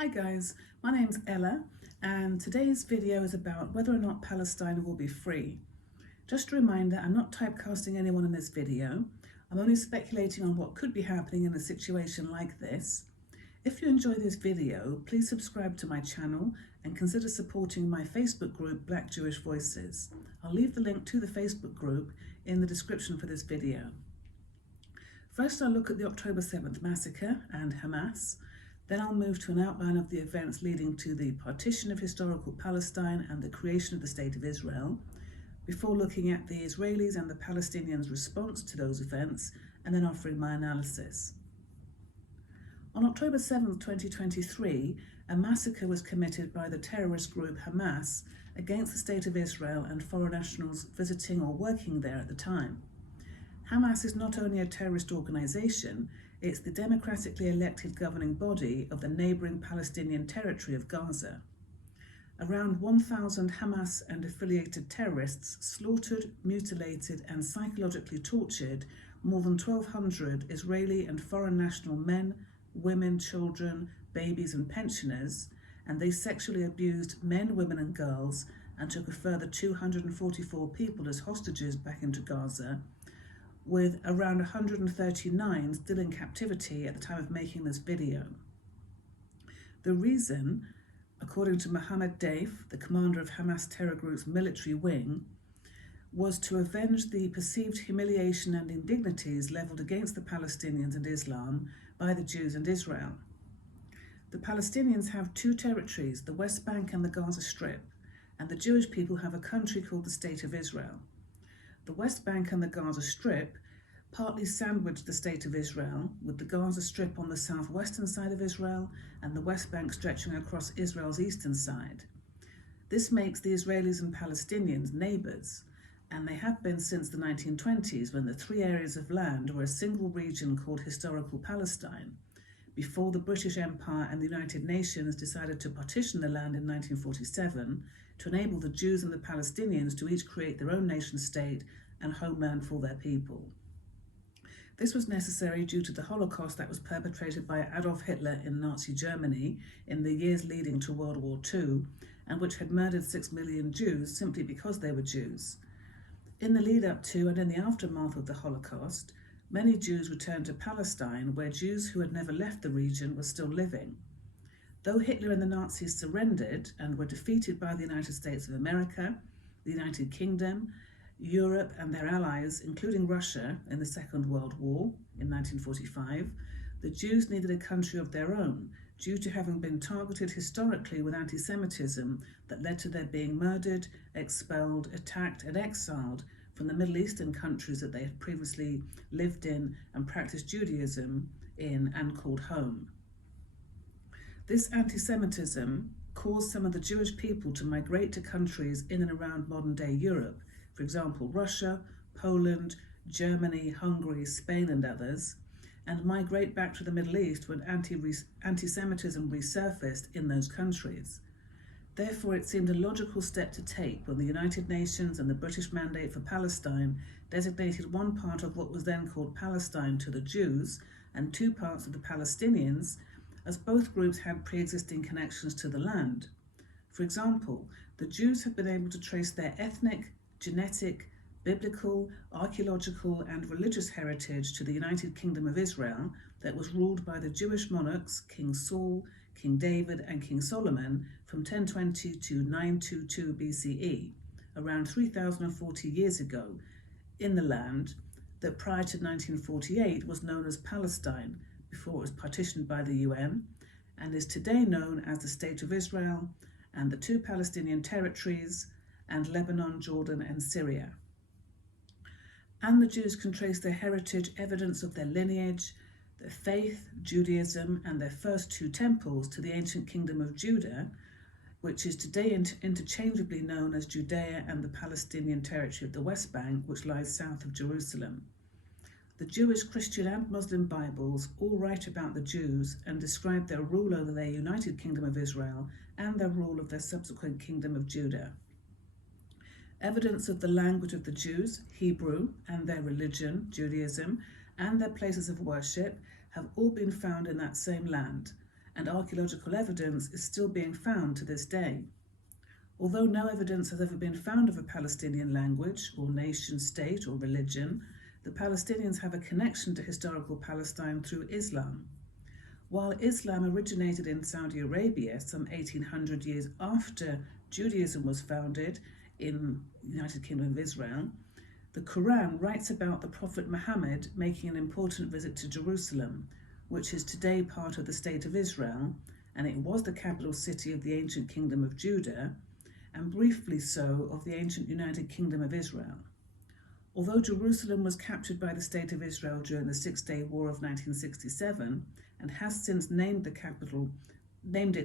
Hi guys, my name's Ella and today's video is about whether or not Palestine will be free. Just a reminder, I'm not typecasting anyone in this video. I'm only speculating on what could be happening in a situation like this. If you enjoy this video, please subscribe to my channel and consider supporting my Facebook group Black Jewish Voices. I'll leave the link to the Facebook group in the description for this video. First, I'll look at the October 7th massacre and Hamas. Then I'll move to an outline of the events leading to the partition of historical Palestine and the creation of the State of Israel, before looking at the Israelis and the Palestinians' response to those events, and then offering my analysis. On October 7, 2023, a massacre was committed by the terrorist group Hamas against the State of Israel and foreign nationals visiting or working there at the time. Hamas is not only a terrorist organisation, it's the democratically elected governing body of the neighbouring Palestinian territory of Gaza. Around 1,000 Hamas and affiliated terrorists slaughtered, mutilated and psychologically tortured more than 1,200 Israeli and foreign national men, women, children, babies and pensioners, and they sexually abused men, women and girls and took a further 244 people as hostages back into Gaza, with around 139 still in captivity at the time of making this video. The reason, according to Mohammed Deif, the commander of Hamas terror group's military wing, was to avenge the perceived humiliation and indignities levelled against the Palestinians and Islam by the Jews and Israel. The Palestinians have two territories, the West Bank and the Gaza Strip, and the Jewish people have a country called the State of Israel. The West Bank and the Gaza Strip partly sandwich the State of Israel, with the Gaza Strip on the southwestern side of Israel and the West Bank stretching across Israel's eastern side. This makes the Israelis and Palestinians neighbours, and they have been since the 1920s, when the three areas of land were a single region called Historical Palestine, before the British Empire and the United Nations decided to partition the land in 1947 to enable the Jews and the Palestinians to each create their own nation state and homeland for their people. This was necessary due to the Holocaust that was perpetrated by Adolf Hitler in Nazi Germany in the years leading to World War II, and which had murdered 6 million Jews simply because they were Jews. In the lead up to and in the aftermath of the Holocaust, many Jews returned to Palestine, where Jews who had never left the region were still living. Though Hitler and the Nazis surrendered and were defeated by the United States of America, the United Kingdom, Europe and their allies, including Russia, in the Second World War in 1945, the Jews needed a country of their own, due to having been targeted historically with anti-Semitism that led to their being murdered, expelled, attacked and exiled from the Middle Eastern countries that they had previously lived in and practiced Judaism in and called home. This anti-Semitism caused some of the Jewish people to migrate to countries in and around modern-day Europe, for example Russia, Poland, Germany, Hungary, Spain and others, and migrate back to the Middle East when anti-Semitism resurfaced in those countries. Therefore, it seemed a logical step to take when the United Nations and the British Mandate for Palestine designated one part of what was then called Palestine to the Jews and two parts of the Palestinians, as both groups had pre-existing connections to the land. For example, the Jews have been able to trace their ethnic, genetic, biblical, archaeological and religious heritage to the United Kingdom of Israel that was ruled by the Jewish monarchs King Saul, King David and King Solomon from 1020 to 922 BCE, around 3,040 years ago, in the land that prior to 1948 was known as Palestine before it was partitioned by the UN, and is today known as the State of Israel and the two Palestinian territories and Lebanon, Jordan and Syria. And the Jews can trace their heritage, evidence of their lineage, their faith, Judaism and their first two temples to the ancient kingdom of Judah, which is today interchangeably known as Judea and the Palestinian territory of the West Bank, which lies south of Jerusalem. The Jewish, Christian and Muslim Bibles all write about the Jews and describe their rule over their united kingdom of Israel and their rule of their subsequent kingdom of Judah. Evidence of the language of the Jews, Hebrew, and their religion, Judaism, and their places of worship have all been found in that same land, and archaeological evidence is still being found to this day. Although no evidence has ever been found of a Palestinian language or nation state or religion, the Palestinians have a connection to historical Palestine through Islam. While Islam originated in Saudi Arabia some 1800 years after Judaism was founded in the United Kingdom of Israel, the Quran writes about the Prophet Muhammad making an important visit to Jerusalem, which is today part of the State of Israel, and it was the capital city of the ancient Kingdom of Judah, and briefly so of the ancient United Kingdom of Israel. Although Jerusalem was captured by the State of Israel during the Six-Day War of 1967 and has since named it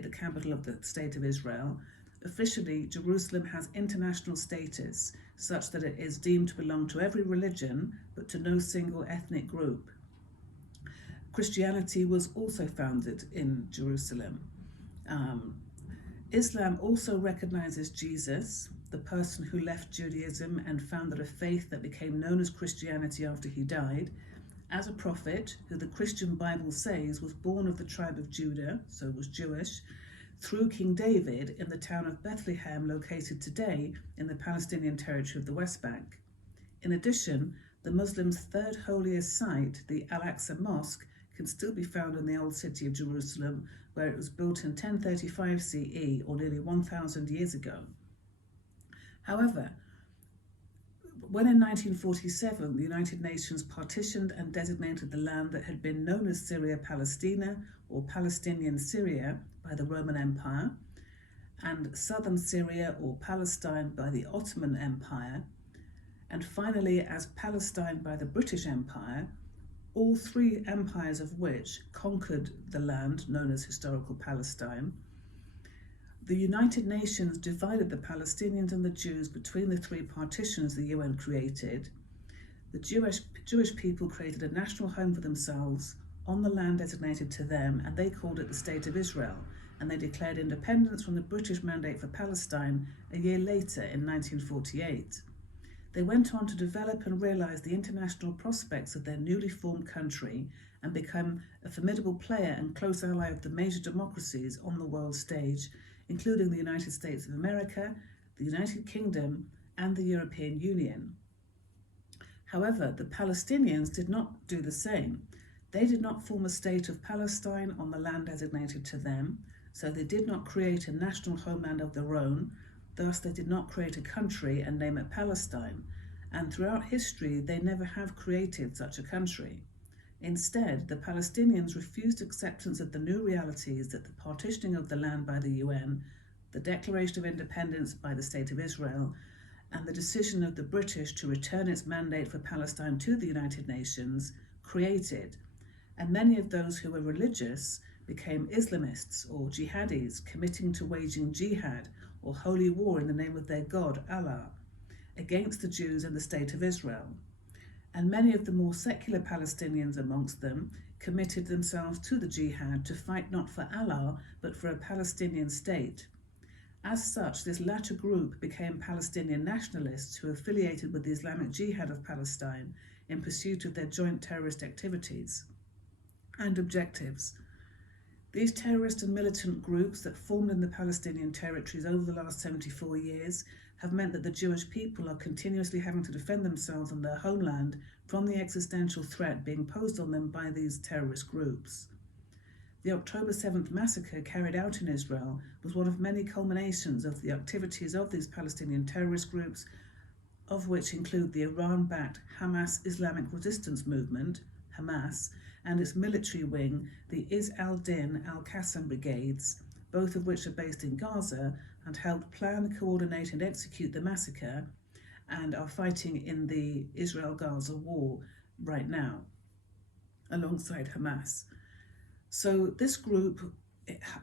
the capital of the State of Israel, officially Jerusalem has international status such that it is deemed to belong to every religion but to no single ethnic group. Christianity was also founded in Jerusalem. Islam also recognizes Jesus, the person who left Judaism and founded a faith that became known as Christianity after he died, as a prophet who the Christian Bible says was born of the tribe of Judah, so was Jewish, through King David in the town of Bethlehem, located today in the Palestinian territory of the West Bank. In addition, the Muslims' third holiest site, the Al-Aqsa Mosque, can still be found in the old city of Jerusalem, where it was built in 1035 CE, or nearly 1,000 years ago. However, when in 1947 the United Nations partitioned and designated the land that had been known as Syria Palestina, or Palestinian Syria, by the Roman Empire, and southern Syria or Palestine by the Ottoman Empire, and finally as Palestine by the British Empire, all three empires of which conquered the land known as historical Palestine, the United Nations divided the Palestinians and the Jews between the three partitions the UN created. The Jewish people created a national home for themselves on the land designated to them, and they called it the State of Israel, and they declared independence from the British Mandate for Palestine a year later in 1948. They went on to develop and realize the international prospects of their newly formed country and become a formidable player and close ally of the major democracies on the world stage, including the United States of America, the United Kingdom, and the European Union. However, the Palestinians did not do the same. They did not form a state of Palestine on the land designated to them, so they did not create a national homeland of their own. Thus, they did not create a country and name it Palestine, and throughout history they never have created such a country. Instead, the Palestinians refused acceptance of the new realities that the partitioning of the land by the UN, the Declaration of Independence by the State of Israel, and the decision of the British to return its mandate for Palestine to the United Nations created, and many of those who were religious became Islamists or jihadis, committing to waging jihad or holy war in the name of their God, Allah, against the Jews and the State of Israel. And many of the more secular Palestinians amongst them committed themselves to the jihad to fight not for Allah, but for a Palestinian state. As such, this latter group became Palestinian nationalists who affiliated with the Islamic Jihad of Palestine in pursuit of their joint terrorist activities and objectives. These terrorist and militant groups that formed in the Palestinian territories over the last 74 years have meant that the Jewish people are continuously having to defend themselves and their homeland from the existential threat being posed on them by these terrorist groups. The October 7th massacre carried out in Israel was one of many culminations of the activities of these Palestinian terrorist groups, of which include the Iran-backed Hamas Islamic Resistance Movement, Hamas, and its military wing, the Is al-Din al-Qassam Brigades, both of which are based in Gaza and helped plan, coordinate and execute the massacre and are fighting in the Israel-Gaza war right now, alongside Hamas. So this group,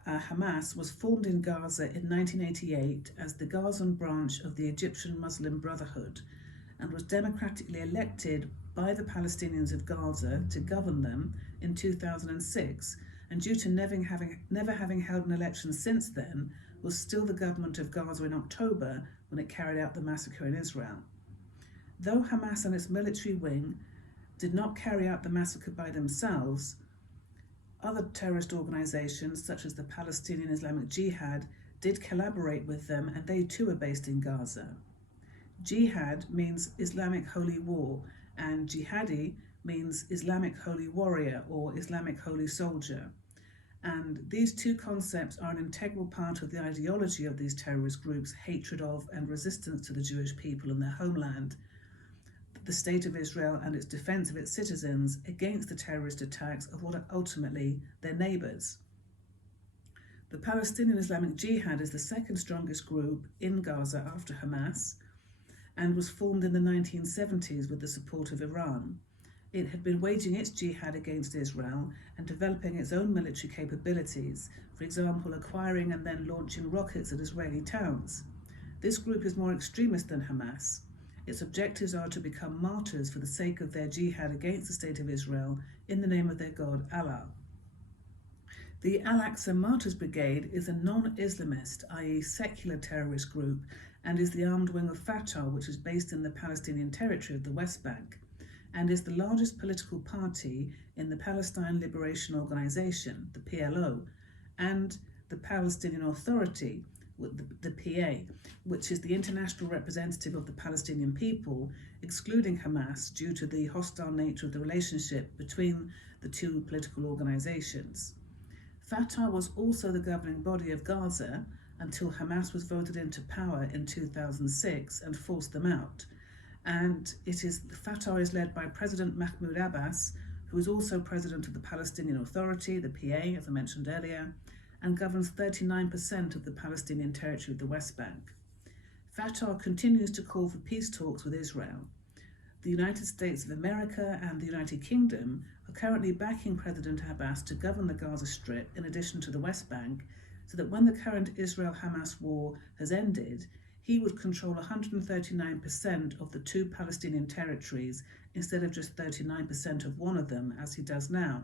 Hamas, was formed in Gaza in 1988 as the Gazan branch of the Egyptian Muslim Brotherhood and was democratically elected by the Palestinians of Gaza to govern them in 2006, and due to never having held an election since then, was still the government of Gaza in October when it carried out the massacre in Israel. Though Hamas and its military wing did not carry out the massacre by themselves, Other terrorist organisations, such as the Palestinian Islamic Jihad, did collaborate with them, and they too are based in Gaza. Jihad means Islamic holy war, and jihadi means Islamic holy warrior or Islamic holy soldier. And these two concepts are an integral part of the ideology of these terrorist groups' hatred of and resistance to the Jewish people and their homeland, the State of Israel, and its defence of its citizens against the terrorist attacks of what are ultimately their neighbours. The Palestinian Islamic Jihad is the second strongest group in Gaza after Hamas, and was formed in the 1970s with the support of Iran. It had been waging its jihad against Israel and developing its own military capabilities, for example, acquiring and then launching rockets at Israeli towns. This group is more extremist than Hamas. Its objectives are to become martyrs for the sake of their jihad against the State of Israel in the name of their God, Allah. The Al-Aqsa Martyrs Brigade is a non-Islamist, i.e. secular terrorist group, and is the armed wing of Fatah, which is based in the Palestinian territory of the West Bank, and is the largest political party in the Palestine Liberation Organization, the PLO, and the Palestinian Authority, the PA, which is the international representative of the Palestinian people, excluding Hamas due to the hostile nature of the relationship between the two political organizations. Fatah was also the governing body of Gaza until Hamas was voted into power in 2006 and forced them out. And Fatah is led by President Mahmoud Abbas, who is also president of the Palestinian Authority, the PA, as I mentioned earlier, and governs 39% of the Palestinian territory of the West Bank. Fatah continues to call for peace talks with Israel. The United States of America and the United Kingdom are currently backing President Abbas to govern the Gaza Strip in addition to the West Bank, so that when the current Israel-Hamas war has ended, he would control 139% of the two Palestinian territories instead of just 39% of one of them, as he does now.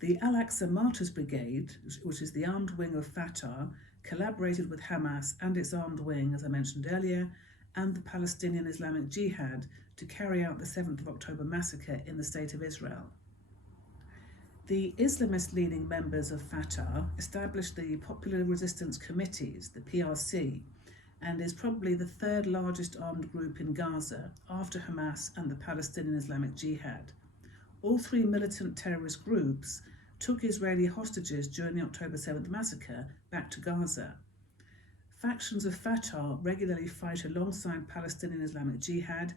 The Al-Aqsa Martyrs Brigade, which is the armed wing of Fatah, collaborated with Hamas and its armed wing, as I mentioned earlier, and the Palestinian Islamic Jihad to carry out the 7th of October massacre in the State of Israel. The Islamist-leaning members of Fatah established the Popular Resistance Committees, the PRC, and is probably the third largest armed group in Gaza after Hamas and the Palestinian Islamic Jihad. All three militant terrorist groups took Israeli hostages during the October 7th massacre back to Gaza. Factions of Fatah regularly fight alongside Palestinian Islamic Jihad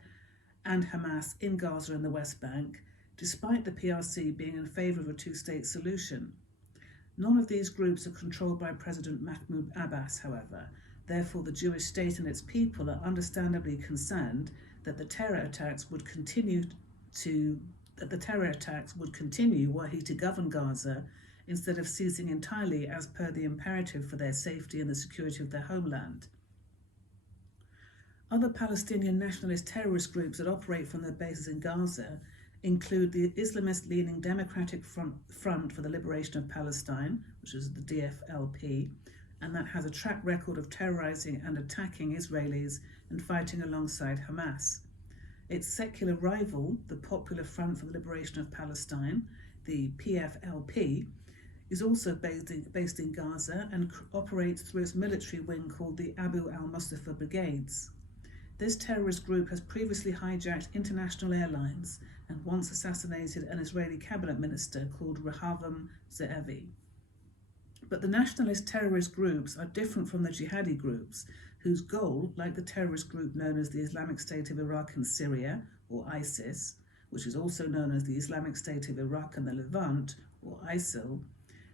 and Hamas in Gaza and the West Bank, despite the PRC being in favour of a two-state solution. None of these groups are controlled by President Mahmoud Abbas, however. Therefore, the Jewish state and its people are understandably concerned that the terror attacks would continue were he to govern Gaza instead of ceasing entirely as per the imperative for their safety and the security of their homeland. Other Palestinian nationalist terrorist groups that operate from their bases in Gaza include the Islamist-leaning Democratic Front for the Liberation of Palestine, which is the DFLP, and that has a track record of terrorizing and attacking Israelis and fighting alongside Hamas. Its secular rival, the Popular Front for the Liberation of Palestine, the PFLP, is also based in Gaza and operates through its military wing called the Abu al-Mustafa Brigades. This terrorist group has previously hijacked international airlines and once assassinated an Israeli cabinet minister called Rehavam Ze'evi. But the nationalist terrorist groups are different from the jihadi groups, whose goal, like the terrorist group known as the Islamic State of Iraq and Syria, or ISIS, which is also known as the Islamic State of Iraq and the Levant, or ISIL,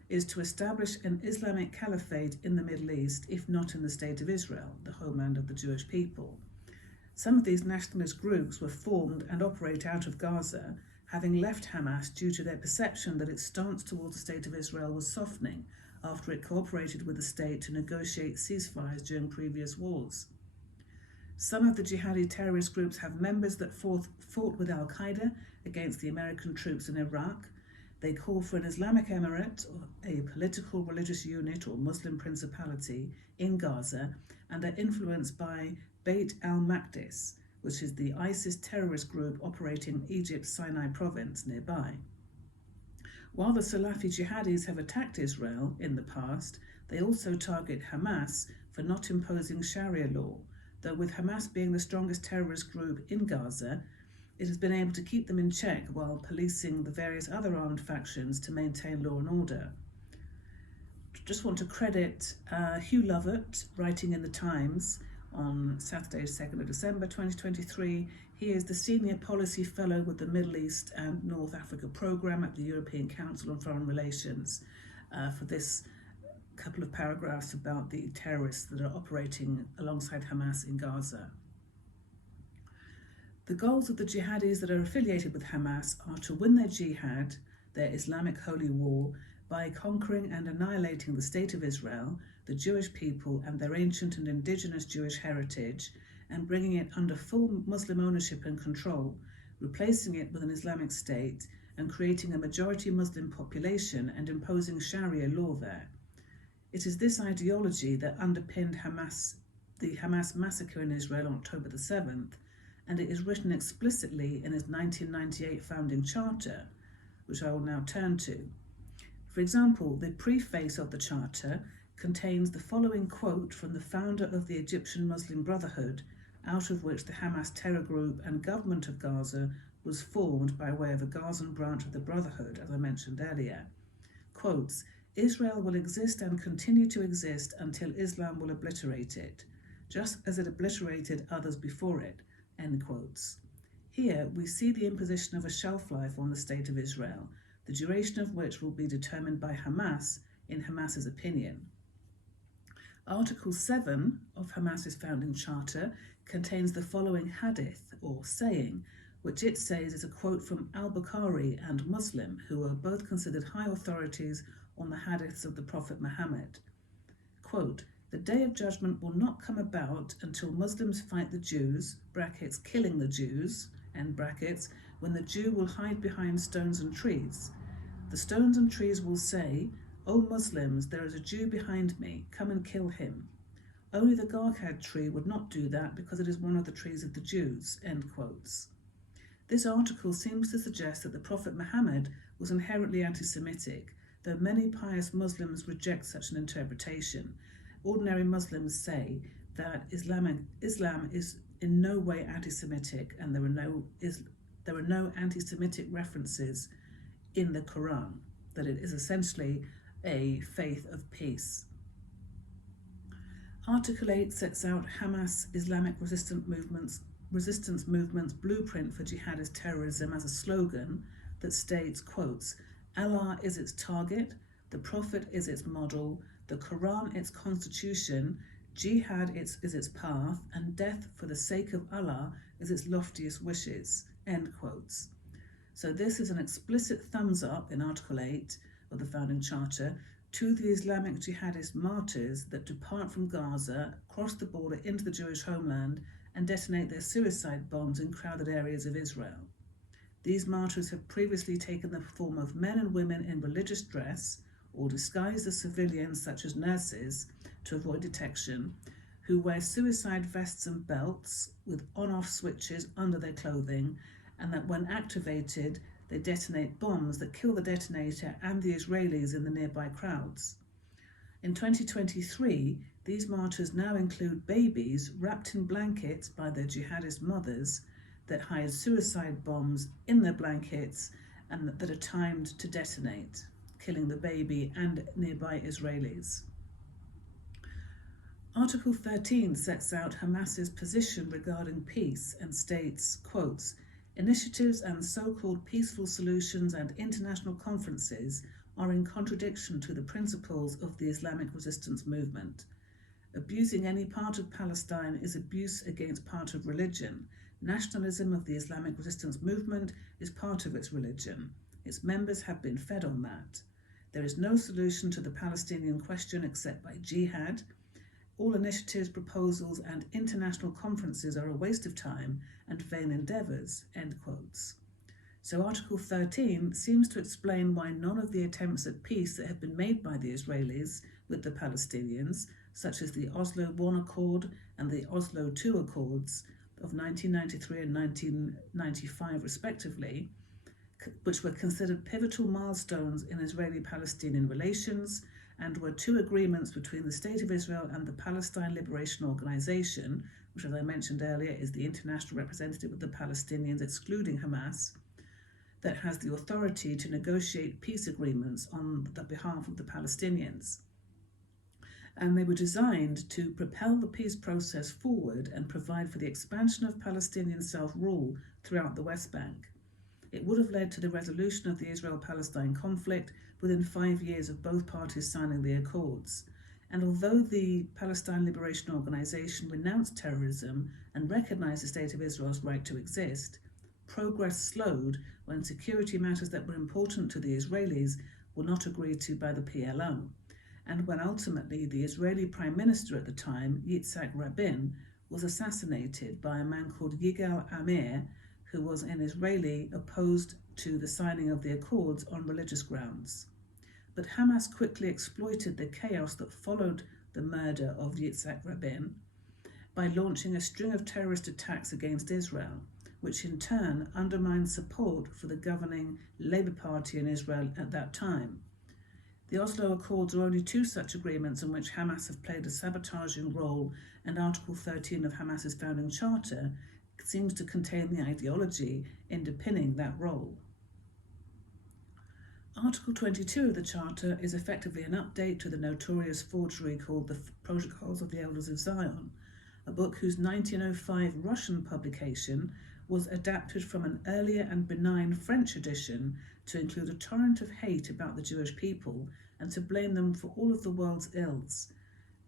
is to establish an Islamic caliphate in the Middle East, if not in the State of Israel, the homeland of the Jewish people. Some of these nationalist groups were formed and operate out of Gaza, having left Hamas due to their perception that its stance towards the State of Israel was softening after it cooperated with the state to negotiate ceasefires during previous wars. Some of the jihadi terrorist groups have members that fought with al-Qaeda against the American troops in Iraq. They call for an Islamic Emirate, or a political religious unit or Muslim principality in Gaza, and are influenced by Beit al-Maqdis, which is the ISIS terrorist group operating Egypt's Sinai province nearby. While the Salafi jihadis have attacked Israel in the past, they also target Hamas for not imposing Sharia law, though with Hamas being the strongest terrorist group in Gaza, it has been able to keep them in check while policing the various other armed factions to maintain law and order. Just want to credit Hugh Lovett, writing in the Times on Saturday, 2nd of December 2023. He is the Senior Policy Fellow with the Middle East and North Africa Programme at the European Council on Foreign Relations for this couple of paragraphs about the terrorists that are operating alongside Hamas in Gaza. The goals of the jihadis that are affiliated with Hamas are to win their jihad, their Islamic holy war, by conquering and annihilating the State of Israel, the Jewish people and their ancient and indigenous Jewish heritage, and bringing it under full Muslim ownership and control, replacing it with an Islamic state, and creating a majority Muslim population and imposing Sharia law there. It is this ideology that underpinned the Hamas massacre in Israel on October the 7th, and it is written explicitly in its 1998 founding charter, which I will now turn to. For example, the preface of the charter contains the following quote from the founder of the Egyptian Muslim Brotherhood, out of which the Hamas terror group and government of Gaza was formed by way of a Gazan branch of the Brotherhood, as I mentioned earlier. Quotes, "Israel will exist and continue to exist until Islam will obliterate it, just as it obliterated others before it," end quotes. Here we see the imposition of a shelf life on the State of Israel, the duration of which will be determined by Hamas, in Hamas's opinion. Article 7 of Hamas's founding charter contains the following hadith, or saying, which it says is a quote from al-Bukhari and Muslim, who are both considered high authorities on the hadiths of the Prophet Muhammad. Quote, "The day of judgment will not come about until Muslims fight the Jews, brackets, killing the Jews, end brackets, when the Jew will hide behind stones and trees. The stones and trees will say, 'O Muslims, there is a Jew behind me, come and kill him.' Only the Garkad tree would not do that because it is one of the trees of the Jews," end quotes. This article seems to suggest that the Prophet Muhammad was inherently anti-Semitic, though many pious Muslims reject such an interpretation. Ordinary Muslims say that Islam is in no way anti-Semitic, and there are no anti-Semitic references in the Quran, that it is essentially a faith of peace. Article 8 sets out Hamas Islamic resistance movement's blueprint for jihadist terrorism as a slogan that states, quotes, "Allah is its target, the Prophet is its model, the Quran its constitution, jihad is its path, and death for the sake of Allah is its loftiest wishes," end quotes. So this is an explicit thumbs up in Article 8 of the founding charter to the Islamic jihadist martyrs that depart from Gaza, cross the border into the Jewish homeland, and detonate their suicide bombs in crowded areas of Israel. These martyrs have previously taken the form of men and women in religious dress, or disguised as civilians such as nurses to avoid detection, who wear suicide vests and belts with on-off switches under their clothing, and that when activated, they detonate bombs that kill the detonator and the Israelis in the nearby crowds. In 2023, these martyrs now include babies wrapped in blankets by their jihadist mothers that hide suicide bombs in their blankets and that are timed to detonate, killing the baby and nearby Israelis. Article 13 sets out Hamas's position regarding peace and states, quotes, "Initiatives and so-called peaceful solutions and international conferences are in contradiction to the principles of the Islamic resistance movement. Abusing any part of Palestine is abuse against part of religion. Nationalism of the Islamic resistance movement is part of its religion. Its members have been fed on that. There is no solution to the Palestinian question except by jihad. All initiatives, proposals, and international conferences are a waste of time and vain endeavours," end quotes. So Article 13 seems to explain why none of the attempts at peace that have been made by the Israelis with the Palestinians, such as the Oslo I Accord and the Oslo II Accords of 1993 and 1995 respectively, which were considered pivotal milestones in Israeli-Palestinian relations and were two agreements between the State of Israel and the Palestine Liberation Organization, which, as I mentioned earlier, is the international representative of the Palestinians excluding Hamas, that has the authority to negotiate peace agreements on the behalf of the Palestinians. And they were designed to propel the peace process forward and provide for the expansion of Palestinian self-rule throughout the West Bank. It would have led to the resolution of the Israel-Palestine conflict within 5 years of both parties signing the accords. And although the Palestine Liberation Organization renounced terrorism and recognized the State of Israel's right to exist, progress slowed when security matters that were important to the Israelis were not agreed to by the PLO, and when ultimately the Israeli Prime Minister at the time, Yitzhak Rabin, was assassinated by a man called Yigal Amir, who was an Israeli opposed to the signing of the accords on religious grounds. But Hamas quickly exploited the chaos that followed the murder of Yitzhak Rabin by launching a string of terrorist attacks against Israel, which in turn undermined support for the governing Labour Party in Israel at that time. The Oslo Accords are only two such agreements in which Hamas have played a sabotaging role, and Article 13 of Hamas's founding charter seems to contain the ideology underpinning that role. Article 22 of the Charter is effectively an update to the notorious forgery called the Protocols of the Elders of Zion, a book whose 1905 Russian publication was adapted from an earlier and benign French edition to include a torrent of hate about the Jewish people and to blame them for all of the world's ills.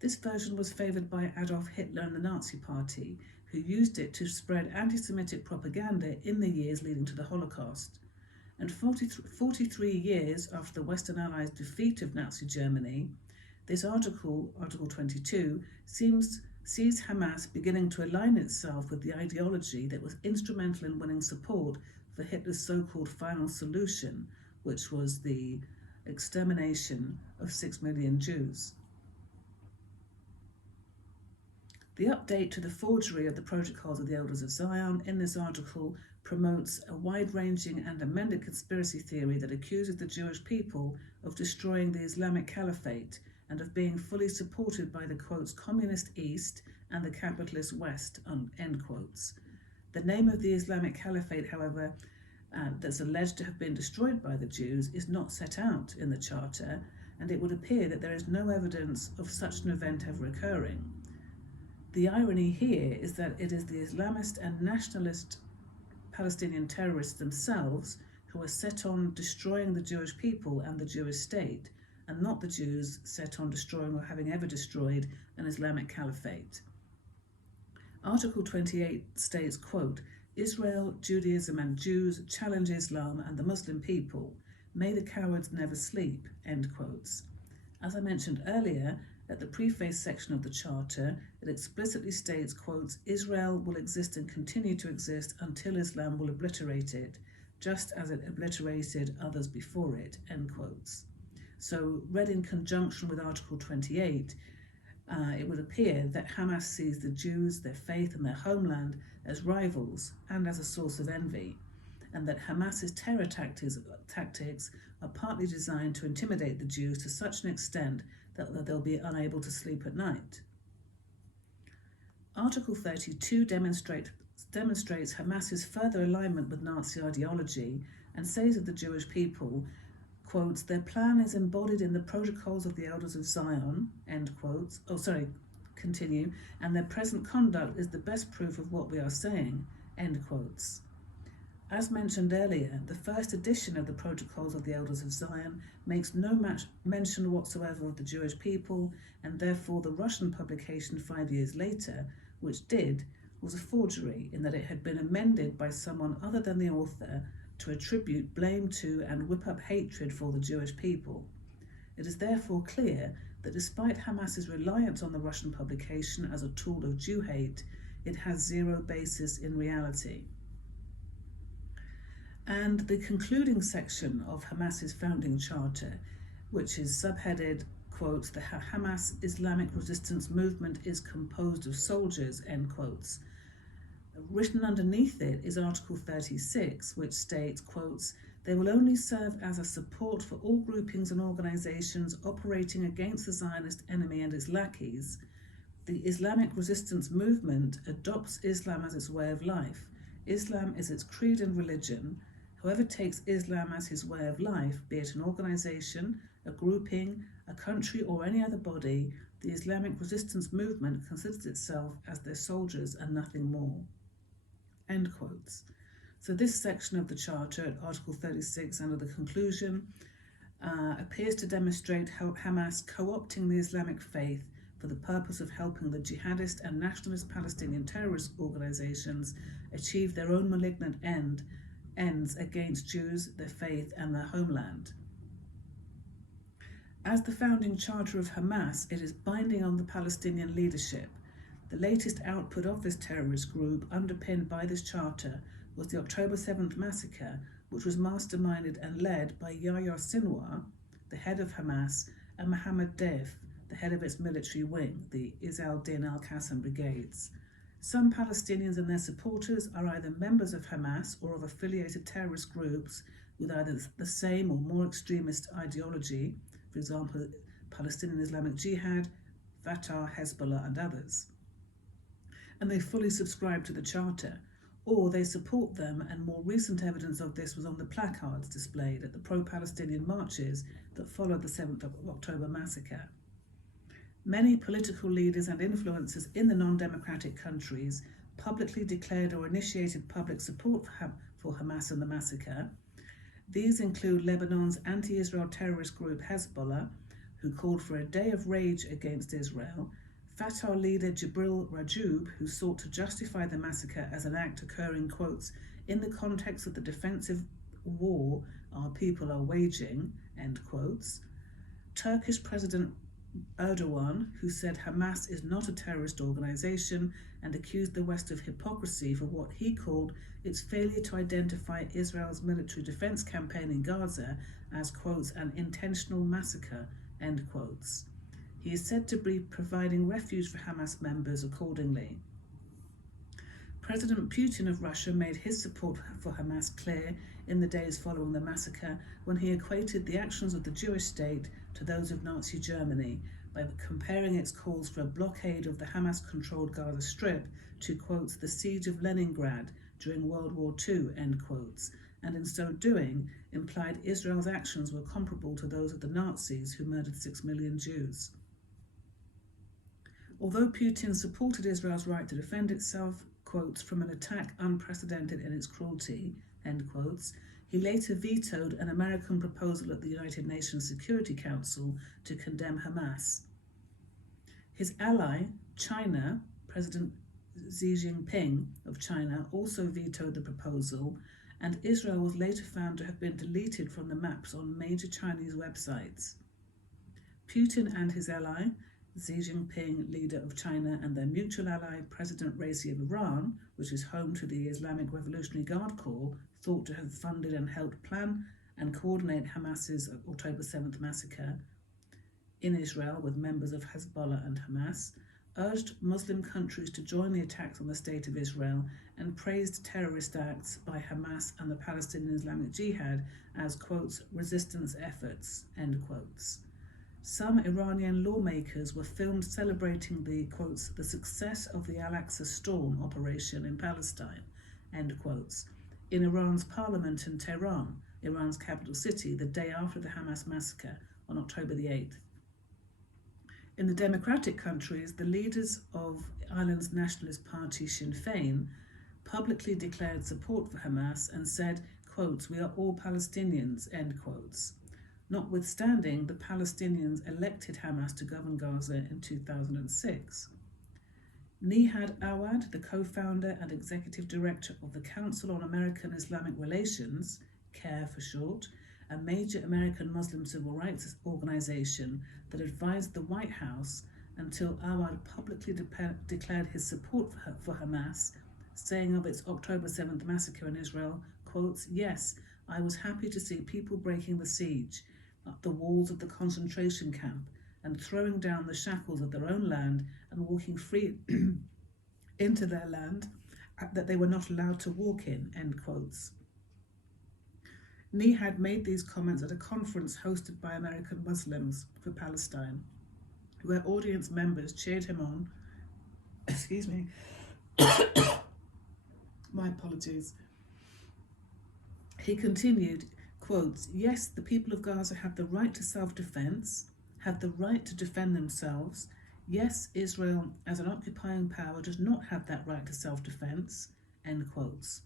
This version was favoured by Adolf Hitler and the Nazi Party, who used it to spread anti-Semitic propaganda in the years leading to the Holocaust. And 43 years after the Western Allies' defeat of Nazi Germany, this article, Article 22, sees Hamas beginning to align itself with the ideology that was instrumental in winning support for Hitler's so-called final solution, which was the extermination of 6 million Jews. The update to the forgery of the Protocols of the Elders of Zion in this article promotes a wide-ranging and amended conspiracy theory that accuses the Jewish people of destroying the Islamic Caliphate and of being fully supported by the, quotes, communist East and the capitalist West, end quotes. The name of the Islamic Caliphate, however, that's alleged to have been destroyed by the Jews is not set out in the Charter, and it would appear that there is no evidence of such an event ever occurring. The irony here is that it is the Islamist and nationalist Palestinian terrorists themselves who are set on destroying the Jewish people and the Jewish state, and not the Jews set on destroying or having ever destroyed an Islamic caliphate. Article 28 states, quote, Israel, Judaism and Jews challenge Islam and the Muslim people. May the cowards never sleep, end quotes. As I mentioned earlier, at the preface section of the Charter, it explicitly states, quotes, Israel will exist and continue to exist until Islam will obliterate it, just as it obliterated others before it, end quotes. So, read in conjunction with Article 28, it would appear that Hamas sees the Jews, their faith and their homeland as rivals and as a source of envy, and that Hamas's terror tactics are partly designed to intimidate the Jews to such an extent that they'll be unable to sleep at night. Article 32 demonstrates Hamas's further alignment with Nazi ideology and says of the Jewish people, quotes, their plan is embodied in the Protocols of the Elders of Zion, end quotes, continue, and their present conduct is the best proof of what we are saying, end quotes. As mentioned earlier, the first edition of the Protocols of the Elders of Zion makes no mention whatsoever of the Jewish people, and therefore the Russian publication 5 years later, which did, was a forgery in that it had been amended by someone other than the author to attribute blame to and whip up hatred for the Jewish people. It is therefore clear that despite Hamas's reliance on the Russian publication as a tool of Jew hate, it has zero basis in reality. And the concluding section of Hamas's founding charter, which is subheaded, quotes, the Hamas Islamic resistance movement is composed of soldiers, end written underneath it is Article 36, which states, quotes, They will only serve as a support for all groupings and organizations operating against the Zionist enemy and its lackeys. The Islamic resistance movement adopts Islam as its way of life. Islam is its creed and religion. Whoever takes Islam as his way of life, be it an organization, a grouping, a country, or any other body, the Islamic resistance movement considers itself as their soldiers and nothing more. End quotes. So this section of the Charter, Article 36, under the conclusion, appears to demonstrate how Hamas co-opting the Islamic faith for the purpose of helping the jihadist and nationalist Palestinian terrorist organizations achieve their own malignant ends against Jews, their faith, and their homeland. As the founding charter of Hamas, it is binding on the Palestinian leadership. The latest output of this terrorist group, underpinned by this charter, was the October 7th massacre, which was masterminded and led by Yahya Sinwar, the head of Hamas, and Mohammed Deif, the head of its military wing, the Izz al-Din al-Qassam brigades. Some Palestinians and their supporters are either members of Hamas or of affiliated terrorist groups with either the same or more extremist ideology, for example, Palestinian Islamic Jihad, Fatah, Hezbollah, and others. And they fully subscribe to the Charter, or they support them, and more recent evidence of this was on the placards displayed at the pro-Palestinian marches that followed the 7th of October massacre. Many political leaders and influencers in the non-democratic countries publicly declared or initiated public support for Hamas and the massacre. These include Lebanon's anti-Israel terrorist group Hezbollah, who called for a day of rage against Israel, Fatah leader Jibril Rajoub, who sought to justify the massacre as an act occurring, quotes, in the context of the defensive war our people are waging, end quotes. Turkish President Erdogan, who said Hamas is not a terrorist organization and accused the West of hypocrisy for what he called its failure to identify Israel's military defense campaign in Gaza as, quotes, an intentional massacre, end quotes. He is said to be providing refuge for Hamas members accordingly. President Putin of Russia made his support for Hamas clear in the days following the massacre when he equated the actions of the Jewish state to those of Nazi Germany by comparing its calls for a blockade of the Hamas-controlled Gaza Strip to, quotes, the siege of Leningrad during World War II, end quotes, and in so doing implied Israel's actions were comparable to those of the Nazis who murdered 6 million Jews. Although Putin supported Israel's right to defend itself, quotes, from an attack unprecedented in its cruelty, end quotes, he later vetoed an American proposal at the United Nations Security Council to condemn Hamas. His ally, China, President Xi Jinping of China, also vetoed the proposal, and Israel was later found to have been deleted from the maps on major Chinese websites. Putin and his ally, Xi Jinping, leader of China, and their mutual ally, President Raisi of Iran, which is home to the Islamic Revolutionary Guard Corps, thought to have funded and helped plan and coordinate Hamas's October 7th massacre in Israel with members of Hezbollah and Hamas, urged Muslim countries to join the attacks on the State of Israel and praised terrorist acts by Hamas and the Palestinian Islamic Jihad as, quotes, resistance efforts, end quotes. Some Iranian lawmakers were filmed celebrating the, quotes, the success of the Al-Aqsa Storm operation in Palestine, end quotes, in Iran's parliament in Tehran, Iran's capital city, the day after the Hamas massacre on October the 8th. In the democratic countries, the leaders of Ireland's nationalist party Sinn Féin publicly declared support for Hamas and said, quotes, we are all Palestinians, end quotes. Notwithstanding, the Palestinians elected Hamas to govern Gaza in 2006. Nihad Awad, the co-founder and executive director of the Council on American Islamic Relations, CARE for short, a major American Muslim civil rights organization that advised the White House until Awad publicly declared his support for Hamas, saying of its October 7th massacre in Israel, quotes, yes, I was happy to see people breaking the siege, up the walls of the concentration camp, and throwing down the shackles of their own land and walking free into their land that they were not allowed to walk in, end quotes. Nee had made these comments at a conference hosted by American Muslims for Palestine, where audience members cheered him on. Excuse me. My apologies. He continued, quotes, "Yes, the people of Gaza have the right to self-defense, have the right to defend themselves. Yes, Israel, as an occupying power, does not have that right to self-defense," end quotes.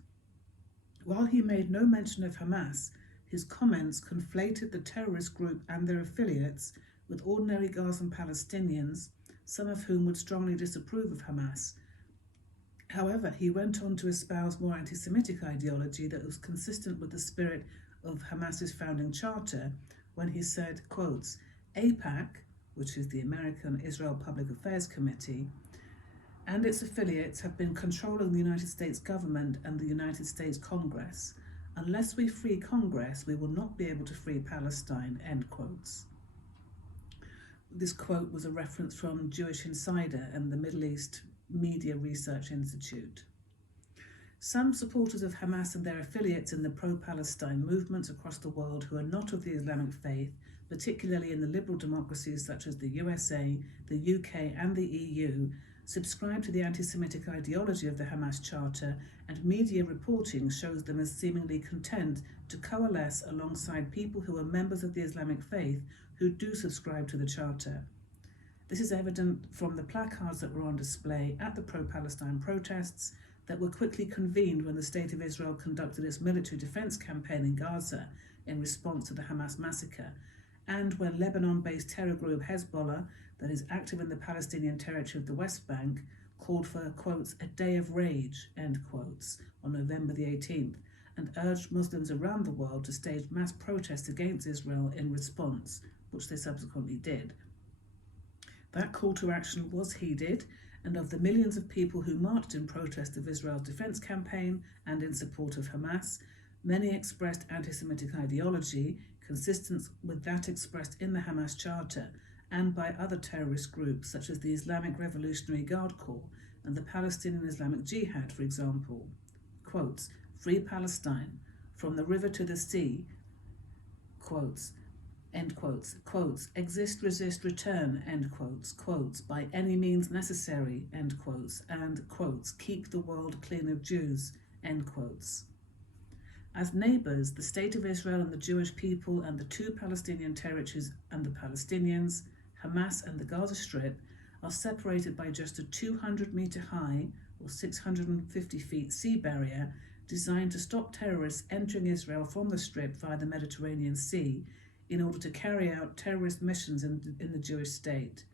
While he made no mention of Hamas, his comments conflated the terrorist group and their affiliates with ordinary Gazan Palestinians, some of whom would strongly disapprove of Hamas. However, he went on to espouse more anti-Semitic ideology that was consistent with the spirit of Hamas's founding charter when he said, quotes, "AIPAC, which is the American Israel Public Affairs Committee, and its affiliates have been controlling the United States government and the United States Congress. Unless we free Congress, we will not be able to free Palestine," end quotes. This quote was a reference from Jewish Insider and the Middle East Media Research Institute. Some supporters of Hamas and their affiliates in the pro-Palestine movements across the world who are not of the Islamic faith, particularly in the liberal democracies such as the USA, the UK and the EU, subscribe to the anti-Semitic ideology of the Hamas Charter, and media reporting shows them as seemingly content to coalesce alongside people who are members of the Islamic faith who do subscribe to the Charter. This is evident from the placards that were on display at the pro-Palestine protests that were quickly convened when the State of Israel conducted its military defense campaign in Gaza in response to the Hamas massacre, and when Lebanon-based terror group Hezbollah, that is active in the Palestinian territory of the West Bank, called for, quotes, "a day of rage," end quotes, on November the 18th, and urged Muslims around the world to stage mass protests against Israel in response, which they subsequently did. That call to action was heeded, and of the millions of people who marched in protest of Israel's defense campaign and in support of Hamas, many expressed anti-Semitic ideology consistent with that expressed in the Hamas Charter and by other terrorist groups such as the Islamic Revolutionary Guard Corps and the Palestinian Islamic Jihad, for example. Quotes, "Free Palestine, from the river to the sea," quotes, end quotes, quotes, "exist, resist, return," end quotes, quotes, "by any means necessary," end quotes, and quotes, "keep the world clean of Jews," end quotes. As neighbours, the State of Israel and the Jewish people and the two Palestinian territories and the Palestinians, Hamas and the Gaza Strip, are separated by just a 200-metre high or 650 feet sea barrier designed to stop terrorists entering Israel from the Strip via the Mediterranean Sea in order to carry out terrorist missions in the Jewish state.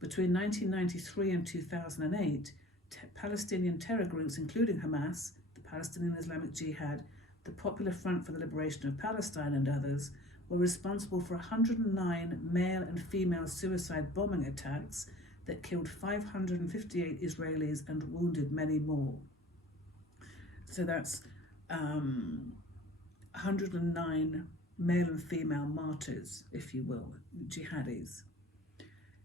Between 1993 and 2008, Palestinian terror groups including Hamas, the Palestinian Islamic Jihad, the Popular Front for the Liberation of Palestine and others were responsible for 109 male and female suicide bombing attacks that killed 558 Israelis and wounded many more. So that's 109 male and female martyrs, if you will, jihadis.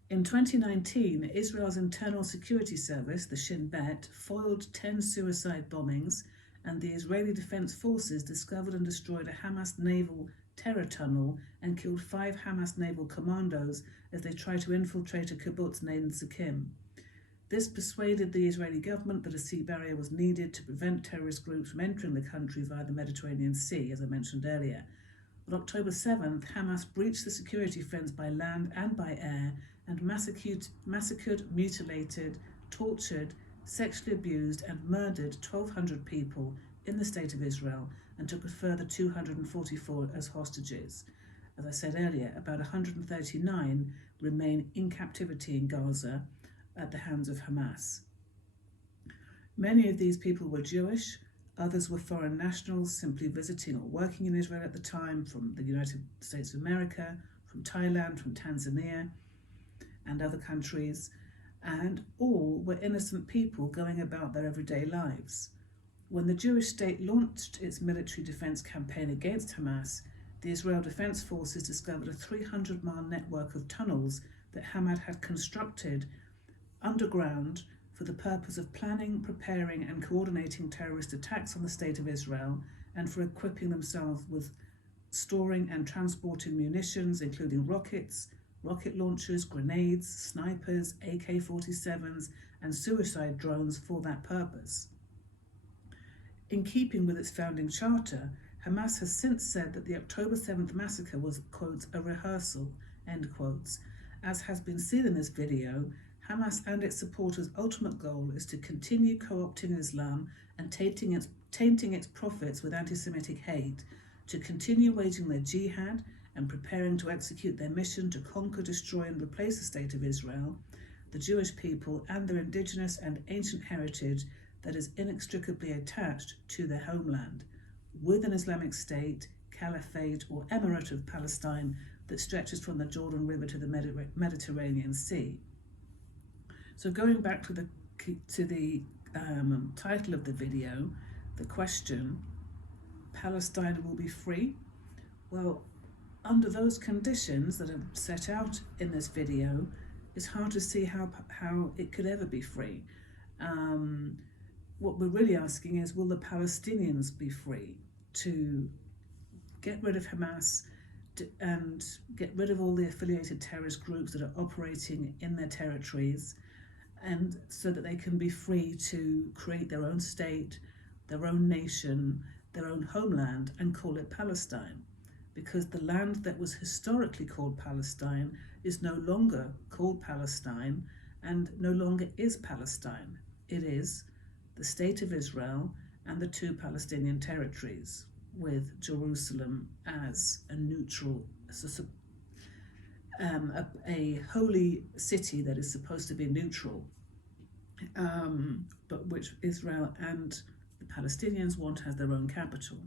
In 2019, Israel's Internal Security Service, the Shin Bet, foiled 10 suicide bombings, and the Israeli Defense Forces discovered and destroyed a Hamas naval terror tunnel and killed 5 Hamas naval commandos as they tried to infiltrate a kibbutz named Zakim. This persuaded the Israeli government that a sea barrier was needed to prevent terrorist groups from entering the country via the Mediterranean Sea, as I mentioned earlier. On October 7th, Hamas breached the security fence by land and by air and massacred, mutilated, tortured, sexually abused and murdered 1,200 people in the State of Israel and took a further 244 as hostages. As I said earlier, about 139 remain in captivity in Gaza at the hands of Hamas. Many of these people were Jewish, others were foreign nationals simply visiting or working in Israel at the time from the United States of America, from Thailand, from Tanzania, and other countries, and all were innocent people going about their everyday lives. When the Jewish state launched its military defense campaign against Hamas, the Israel Defense Forces discovered a 300-mile network of tunnels that Hamas had constructed underground for the purpose of planning, preparing and coordinating terrorist attacks on the State of Israel and for equipping themselves with storing and transporting munitions, including rockets, rocket launchers, grenades, snipers, AK-47s, and suicide drones for that purpose. In keeping with its founding charter, Hamas has since said that the October 7th massacre was, quote, a rehearsal, end quotes. As has been seen in this video, Hamas and its supporters' ultimate goal is to continue co-opting Islam and tainting its prophets with anti-Semitic hate, to continue waging their jihad and preparing to execute their mission to conquer, destroy and replace the State of Israel, the Jewish people and their indigenous and ancient heritage that is inextricably attached to their homeland, with an Islamic State, Caliphate or Emirate of Palestine that stretches from the Jordan River to the Mediterranean Sea. So going back to the title of the video, the question, Palestine will be free? Well, under those conditions that are set out in this video, it's hard to see how it could ever be free. What we're really asking is, will the Palestinians be free to get rid of Hamas and get rid of all the affiliated terrorist groups that are operating in their territories, and so that they can be free to create their own state, their own nation, their own homeland, and call it Palestine? Because the land that was historically called Palestine is no longer called Palestine and no longer is Palestine. It is the State of Israel and the two Palestinian territories, with Jerusalem as a neutral, a holy city that is supposed to be neutral, but which Israel and the Palestinians want as their own capital.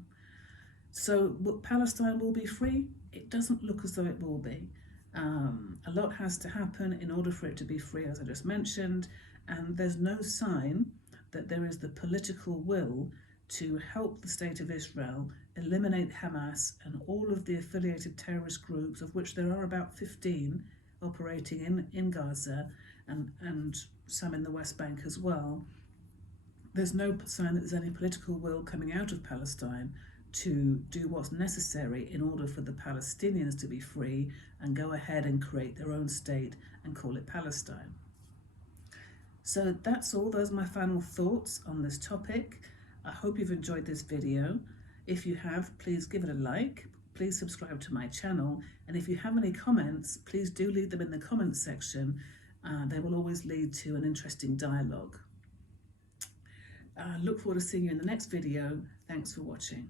So Palestine will be free? It doesn't look as though it will be. A lot has to happen in order for it to be free, as I just mentioned, and there's no sign that there is the political will to help the State of Israel eliminate Hamas and all of the affiliated terrorist groups, of which there are about 15 operating in Gaza and some in the West Bank as well. There's no sign that there's any political will coming out of Palestine to do what's necessary in order for the Palestinians to be free and go ahead and create their own state and call it Palestine. So that's all. Those are my final thoughts on this topic. I hope you've enjoyed this video. If you have, please give it a like. Please subscribe to my channel. And if you have any comments, please do leave them in the comments section. They will always lead to an interesting dialogue. Look forward to seeing you in the next video. Thanks for watching.